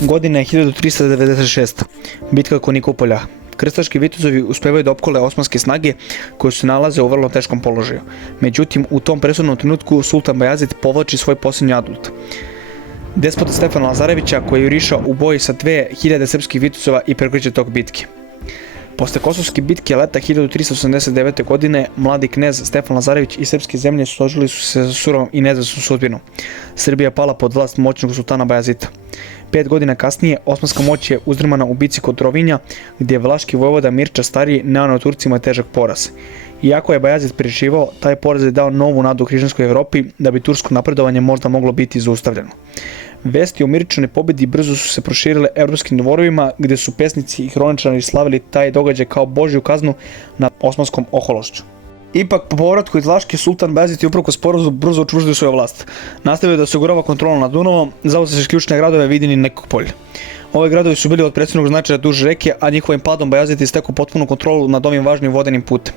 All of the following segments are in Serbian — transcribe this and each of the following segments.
Godina je 1396. Bitka kod Nikopolja. Krstaški vitezovi uspevaju da opkole osmanske snage koje se nalaze u vrlo teškom položaju. Međutim, u tom presudnom trenutku Sultan Bajazid povlači svoj posljednji adut. Despota Stefana Lazarevića koji juriša u boji sa 2000 srpskih vitezova i prekreće tok bitke. Posle Kosovske bitke leta 1389. godine, mladi knez Stefan Lazarević i srpske zemlje složili su se za surovom i nezavisnu sudbinu. Srbija pala pod vlast moćnog sultana Bajazita. 5 godina kasnije, osmanska moć je uzdrmana u bici kod Rovinja, gdje je vlaški vojvoda Mirča Stariji naneo Turcima težak poraz. Iako je Bajazid preživao, taj poraz je dao novu nadu hrišćanskoj Evropi da bi tursko napredovanje možda moglo biti zaustavljeno. Vesti o Mirčanoj pobjedi brzo su se proširile evropskim dvorovima, gdje su pesnici i hroničari slavili taj događaj kao božju kaznu nad osmanskom ohološću. Ipak, po povratku iz Vlaške, sultan Bajazid je uprkos porazu brzo učvrstio svoju vlast. Nastavio da osigurava kontrolu nad Dunavom, zauzeo se ključne gradove Vidin i Nikopolj. Ove gradovi su bili od presudnog značaja duž reke, a njihovim padom Bajazid je stekao potpunu kontrolu nad ovim važnim vodenim putem.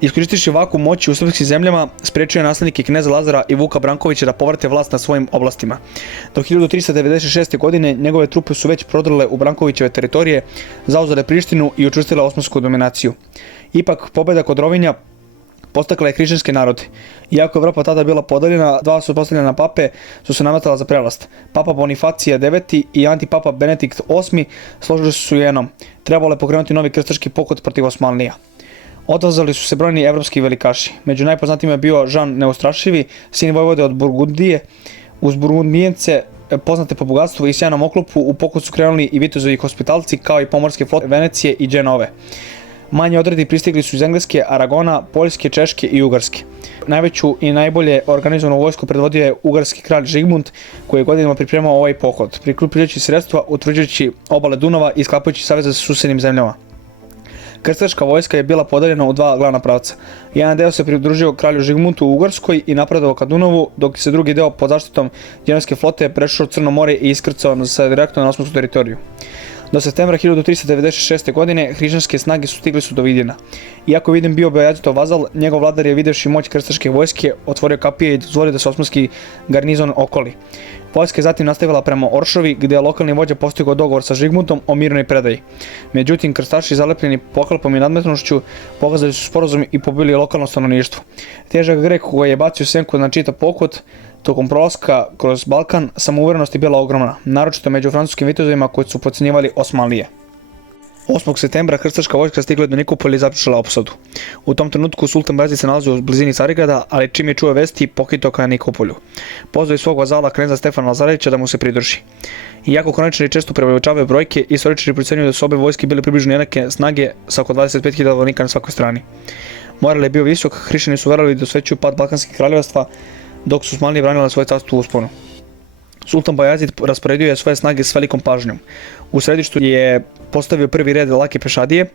Iskoristivši vakuum moći u srpskim zemljama, sprečio je naslednike kneza Lazara i Vuka Brankovića da povrate vlast na svojim oblastima. Do 1396. godine njegove trupe su već prodrle u Brankovićeve teritorije, zauzele Prištinu i učvrstile osmansku dominaciju. Ipak, pobjeda kod Rovinja postakla je hrišćanske narode. Iako je Evropa tada bila podeljena, dva su postavljena pape su se nametala za prevlast. Papa Bonifacije IX i antipapa Benedikt VIII složili su jednom. Trebalo je pokrenuti novi krstaški pohod protiv Osmanlija. Odvazali su se brojni evropski velikaši. Među najpoznatijima je bio Žan Neustrašivi, sin vojvode od Burgundije. Uz Burgundijence, poznate po bogatstvu i sjajnom oklopu, u pochod su krenuli i vitezovi hospitalci, kao i pomorske flote Venecije i Dženove. Manji odredi pristigli su iz Engleske, Aragona, Poljske, Češke i Ugarske. Najveću i najbolje organizovanu vojsku predvodio je ugarski kralj Žigmund, koji je godinama pripremao ovaj pohod, prikupljajući sredstva, utvrđujući obale Dunava i sklapajući saveze sa susednim zemljama. Krstaška vojska je bila podeljena u dva glavna pravca. Jedan deo se pridružio kralju Žigmundu u Ugarskoj i napredovao ka Dunavu, dok se drugi deo pod zaštitom Dženevske flote prešao Crno more i iskrcao se direktno na osmansku teritoriju. Do septembra 1396. godine hrišćanske snage stigli su do Vidina. Iako je Vidin bio Bajazidov vazal, njegov vladar je videvši moć krstaške vojske, otvorio kapije i dozvolio da se osmanski garnizon okoli. Vojska je zatim nastavila prema Oršovi, gdje je lokalni vođa postigao dogovor sa Žigmundom o mirnoj predaji. Međutim, krstaši zalepljeni pohlepom i nadmetnošću pokazali su sporazum i pobili lokalno stanovništvo. Težak greh koji je bacio senku na čitav pohod tokom prolaska kroz Balkan, samouverenost je bila ogromna, naročito među francuskim vitezovima koji su podcenjivali Osmanlije. 8. septembra krstaška vojska stigla do Nikopolja i započela opsadu. U tom trenutku sultan Bajazid se nalazio u blizini Carigrada, ali čim je čuo vesti, pohitao ka Nikopolju. Pozvao je svog vazala kneza Stefana Lazarevića da mu se pridruži. Iako hroničari često preuveličavaju brojke, istoričari procenjuju da su obe vojske bile približno jednake snage sa oko 25.000 vojnika na svakoj strani. Moral je bio visok, hrišćani su verovali da osvećuju pad balkanskih kraljevstva, dok su Osmanlije branile svoje carstvo u usponu. Sultan Bajazid rasporedio je svoje snage s velikom pažnjom. U središtu je postavio prvi red lake pešadije,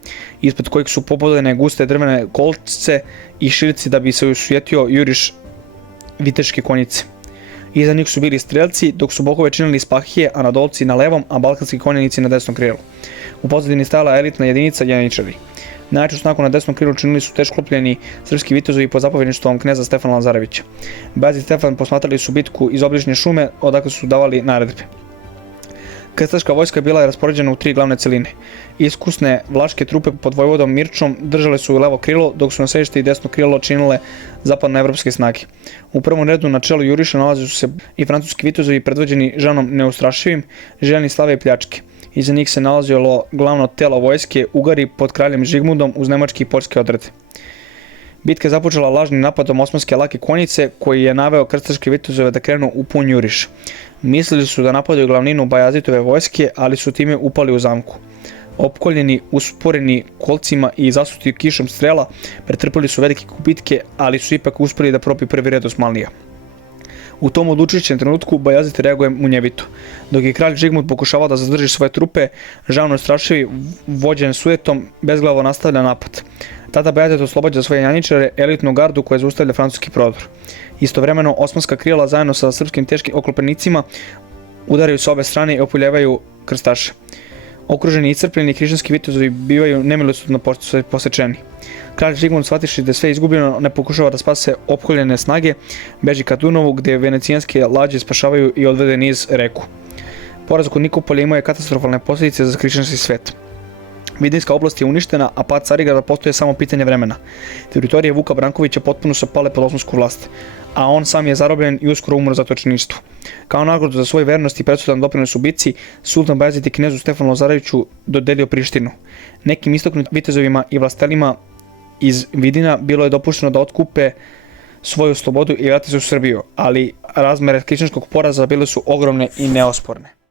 ispred kojih su pobodene guste drvene kolce i šilici da bi se usujetio juriš viteške konjice. Iza njih su bili strelci, dok su bokove činili spahije, anadolci na levom, a balkanski konjanici na desnom krilu. U pozadini stajala elitna jedinica janjičari. Najjaču snagu na desnom krilu činili su tešklopljeni srpski vitezovi pod zapovjedništvom kneza Stefana Lazarevića. Bajazid i Stefan posmatrali su bitku iz obližnje šume, odakle su davali naredbe. Krstaška vojska bila je raspoređena u tri glavne celine. Iskusne vlaške trupe pod vojvodom Mirčom držale su levo krilo, dok su na središte i desno krilo činile zapadnoevropske snage. U prvom redu na čelu juriša nalazili su se i francuski vitezovi predvođeni Žanom Neustrašivim, željni slave i pljačke. Iza njih se nalazilo glavno telo vojske, Ugari pod kraljem Žigmundom uz nemački i poljske odrede. Bitka je započela lažnim napadom osmanske lake konjice, koji je naveo krstaške vitezove da krenu u pun juriš. Mislili su da napadaju glavninu Bajazidove vojske, ali su time upali u zamku. Opkoljeni, usporeni kolcima i zasuti kišom strela, pretrpeli su velike gubitke, ali su ipak uspeli da probiju prvi red Osmanlija. U tom odlučujućem trenutku Bajazid reaguje munjevito. Dok je kralj Žigmund pokušavao da zadrži svoje trupe, Žan Neustrašivi, vođen sujetom, bezglavo nastavlja napad. Tada Bajazid oslobađa svoje janjičare, elitnu gardu koja zaustavlja francuski prodor. Istovremeno, osmanska krila zajedno sa srpskim teškim oklopenicima udaraju s obe strane i opuljevaju krstaše. Okruženi i iscrpljeni hrišćanski vitezovi bivaju nemilosrdno posečeni. Kralj Žigmund, shvatiši da je sve izgubljeno, ne pokušava da spase opkoljene snage, beži ka Dunavu gdje venecijanske lađe spašavaju i odvede niz reku. Poraz kod Nikopolja imao je katastrofalne posljedice za hrišćanski svet. Vidinska oblast je uništena, a pad Carigrada postoje samo pitanje vremena. Teritorije Vuka Brankovića potpuno su pale pod osmansku vlast, a on sam je zarobljen i uskoro umro za zatočeništvo. Kao nagradu za svoju vernost i presudan doprinos u bici, sultan Bajazid je knezu Stefanu Lazareviću dodelio Prištinu. Nekim istaknutim vitezovima i vlastelima iz Vidina bilo je dopušteno da otkupe svoju slobodu i vrate se u Srbiju, ali razmere hrišćanskog poraza bile su ogromne i neosporne.